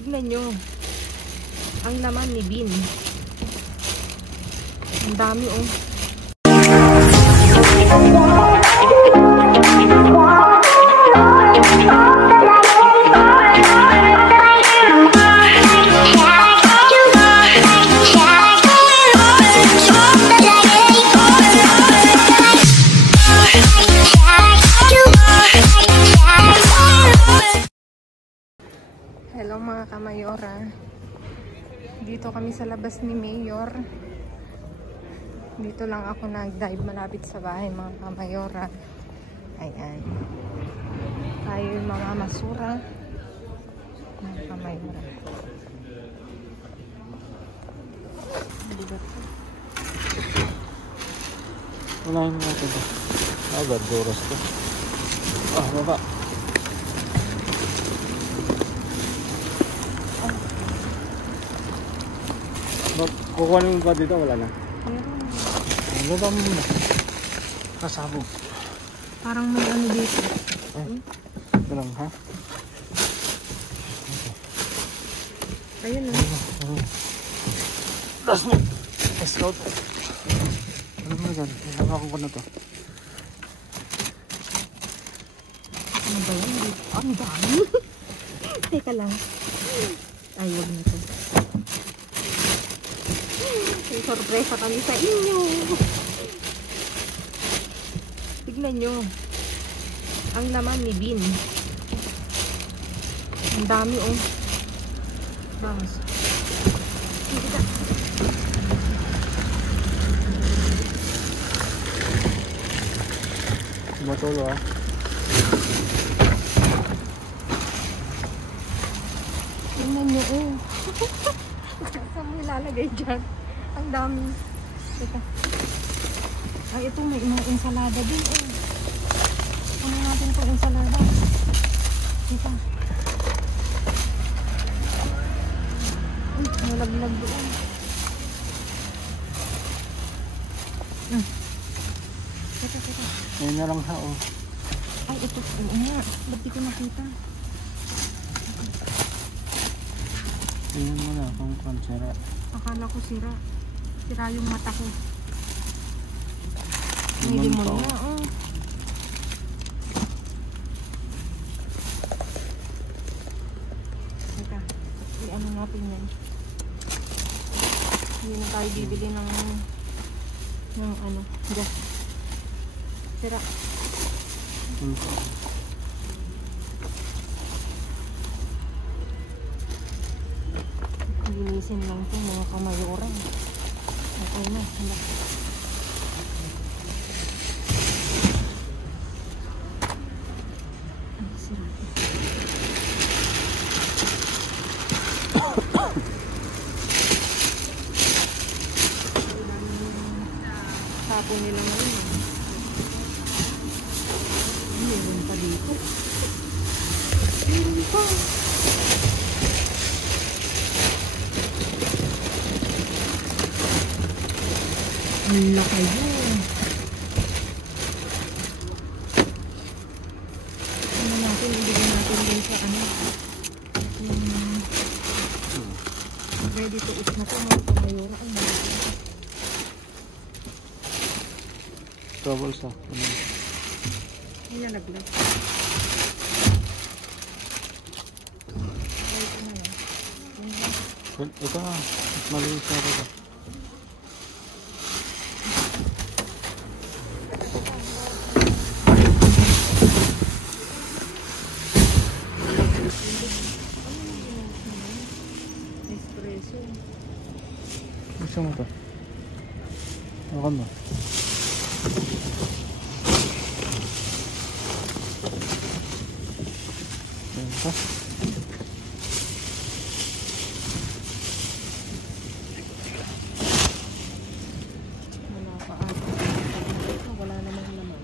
Tignan nyo. Ang laman ni Bean. Ang dami oh. Hello mga kamayora. Dito kami sa labas ni Mayor. Dito lang ako nag-dive malapit sa bahay mga kamayora. Ayan. Tayo yung mga masura. Mga kamayora. Unahin natin ito. Agad, doras to. Baba. Kukuhanin mo ba dito? Wala na. Meron. Baba mo muna. Kasabog. Parang may ano dito. Ito lang ha? Ayun o. Last mo. Scout. Ano mo dyan? Hangakon ko na to. Ano ba yan? Ang dami. Teka lang. Ay, wag na to. May sorpresa kami sa inyo. Tignan nyo. Ang laman ni Bean. Ang dami oh. Bangus. Kita. Matulo ha. Tignan nyo oh. Saan mo ilalagay dyan? Ang dami. Teka. Ay, ito may mga ensalada din eh. Ano natin itong ensalada? Teka. Uy, malaglag doon. Teka. Ngayon na lang ha oh. Ay, ito. Oo nga. Ba't di ko nakita? Tingnan mo na kung sira. Akala ko sira. Sira yung mata ko. May limon na, oh. Teka, i-ano natin yan. Hindi na tayo bibili ng ano, gas. Sira. Linisin lang ito mga kamayoran. Okay na. Hala. Ay, sira. Tapo nila ngayon. Meron pa dito. Meron pa. Ang laki yun. Ano natin, ibigay natin din sa ano. Ready to eat na ito mga kamayora. Ay, malaki. Troubles ha. Ay, nalaglag. Ay, ito na yan. Ito ha. Malinis na ito. Gusto mo ito? Makan mo. Ayan pa. Wala pa ata. Wala namang laman.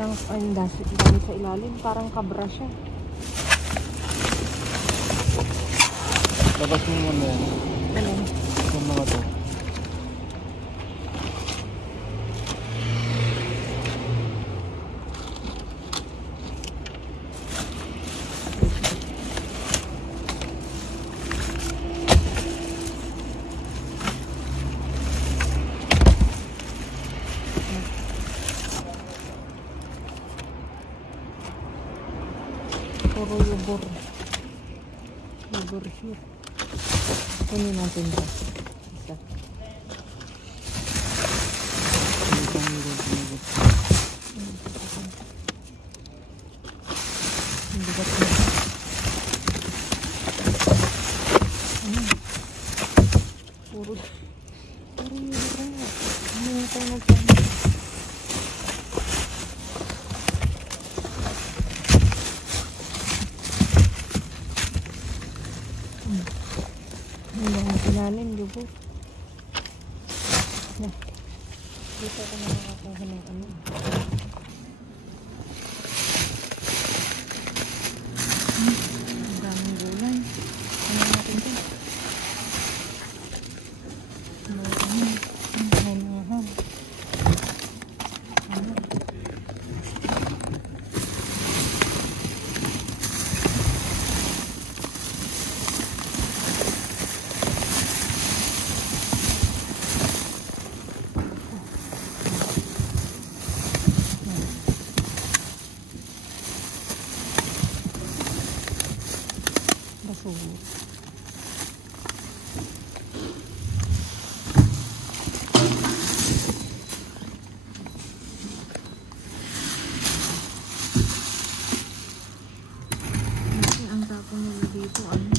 parang, ay, dami sa ilalim. Parang kabra siya. Labas mo muna yan. Ano? Yung mga to. Puro yubor. Yubor here. Kunin natin ba? Isa. Hindi ba ito? Ano? Puro yubor. Ano yung tayo nagpapalala? Ilalim, lubo. Na. Dito ko na nakakakuha ng ano. Ang daming gulay. Ano natin ito? May mga ham. Ano? Basura. Kasi ang tapon nila dito, ano?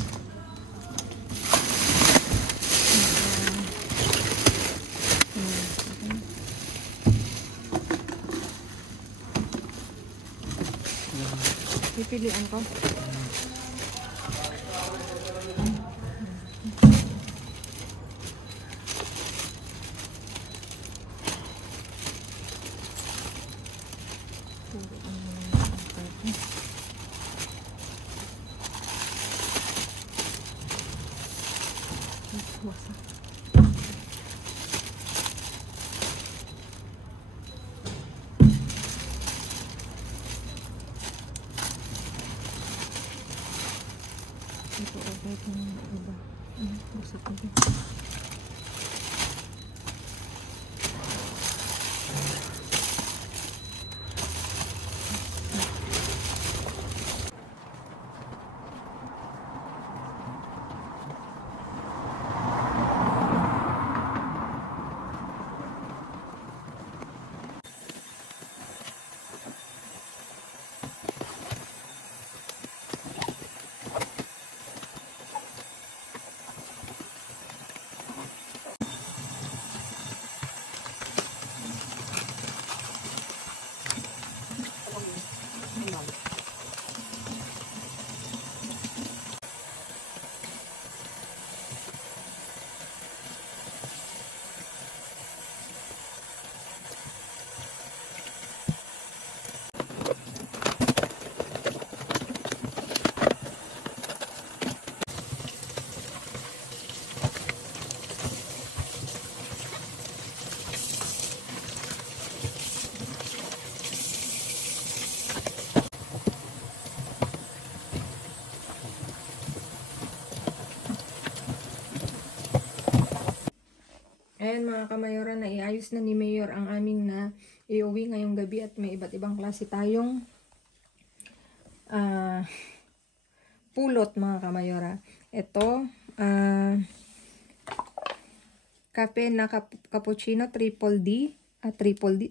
Pipilian ko. Ito, okay ito ng iba. Gusto ko din. Ayan mga kamayora, na iayos na ni Mayor ang aming na iuwi ngayong gabi at may iba't ibang klase tayong pulot mga kamayora. Ito, kape na cappuccino triple D,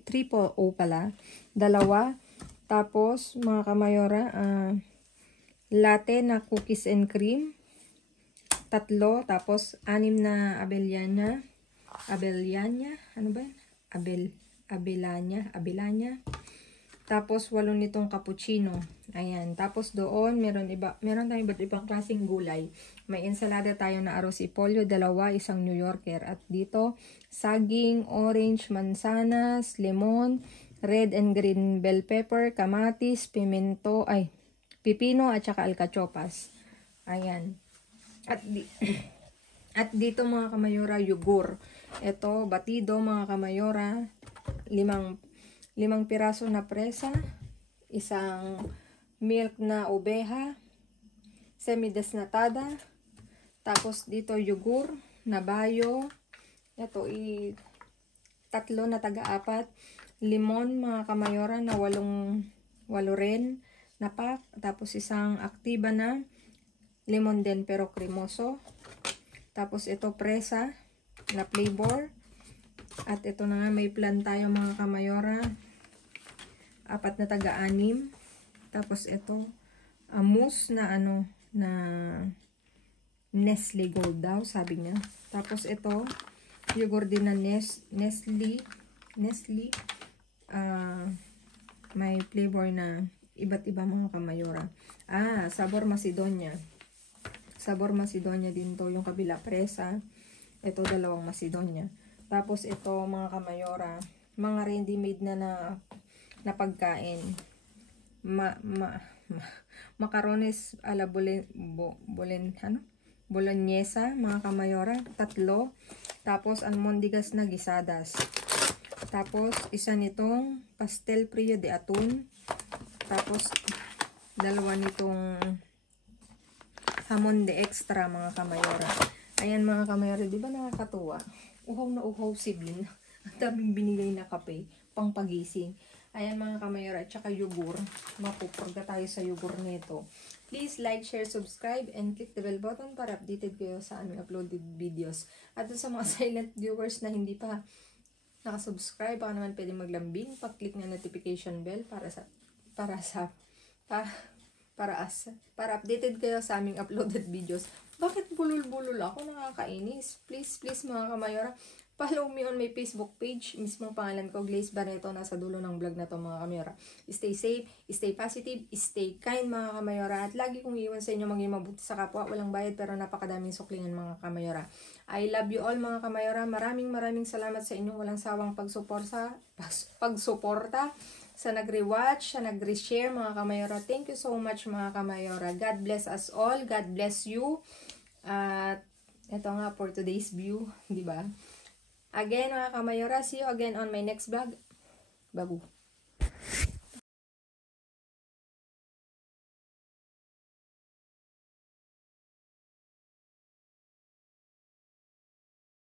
triple O pala, dalawa. Tapos mga kamayora, latte na cookies and cream, tatlo. Tapos 6 na abelanya, ano ba yan? Abelanya. Tapos 8 nitong cappuccino. Ayan. Tapos doon, meron tayong iba't ibang klaseng gulay. May ensalada tayo na arroz ipolyo, 2, isang New Yorker. At dito, saging, orange, mansanas, lemon, red and green bell pepper, kamatis, pipino at saka alcachopas. Ayan. At dito mga kamayora, yugur. Ito, batido mga kamayora. Limang piraso na presa. Isang milk na oveja. Semidesnatada. Tapos dito yugur na bayo. Ito, tatlo na taga-apat. Limon mga kamayora na walo rin na pack. Tapos isang aktiba na lemon din pero cremoso. Tapos ito presa na flavor. At ito na nga, may plan tayo mga kamayora. 4 na taga-anim. Tapos ito mousse na na Nestle Gold daw sabi niya. Tapos ito yogurt din na Nestle may flavor na iba't iba mga kamayora. Sabor Macedonia. Sabor Macedonia din to, yung kabila presa. Ito dalawang Macedonia. Tapos ito mga kamayora, mga ready-made na pagkain. Macarones ala bolognesa mga kamayora, 3. Tapos almondigas na gisadas. Tapos isa nitong pastel frio de atún. Tapos 2 nitong hamon de extra mga kamayora. Ayan mga kamayora, di ba nakakatuwa? Uhaw na uhaw si Bin. Ang daming binigay na kape, pang pagising. Ayan mga kamayora, at saka yugur. Mapupurga tayo sa yugur nito. Please like, share, subscribe, and click the bell button para updated kayo sa aming uploaded videos. At sa mga silent viewers na hindi pa nakasubscribe, baka naman pwede maglambing, pag-click na notification bell para updated kayo sa aming uploaded videos. Bakit bulol-bulol ako? Nakakainis. Please mga kamayora, follow me on my Facebook page. Mismong pangalan ko, Glaze Barreto. Nasa dulo ng vlog na to mga kamayora. Stay safe, stay positive, stay kind mga kamayora. At lagi kong iwan sa inyo maging mabuti sa kapwa. Walang bayad pero napakadaming suklingan mga kamayora. I love you all mga kamayora. Maraming salamat sa inyong walang sawang pagsuporta sa nag-rewatch, sa nag-reshare mga kamayora. Thank you so much mga kamayora. God bless us all. God bless you. At ito nga for today's view, di ba? Again mga kamayora, see you again on my next vlog. Babu.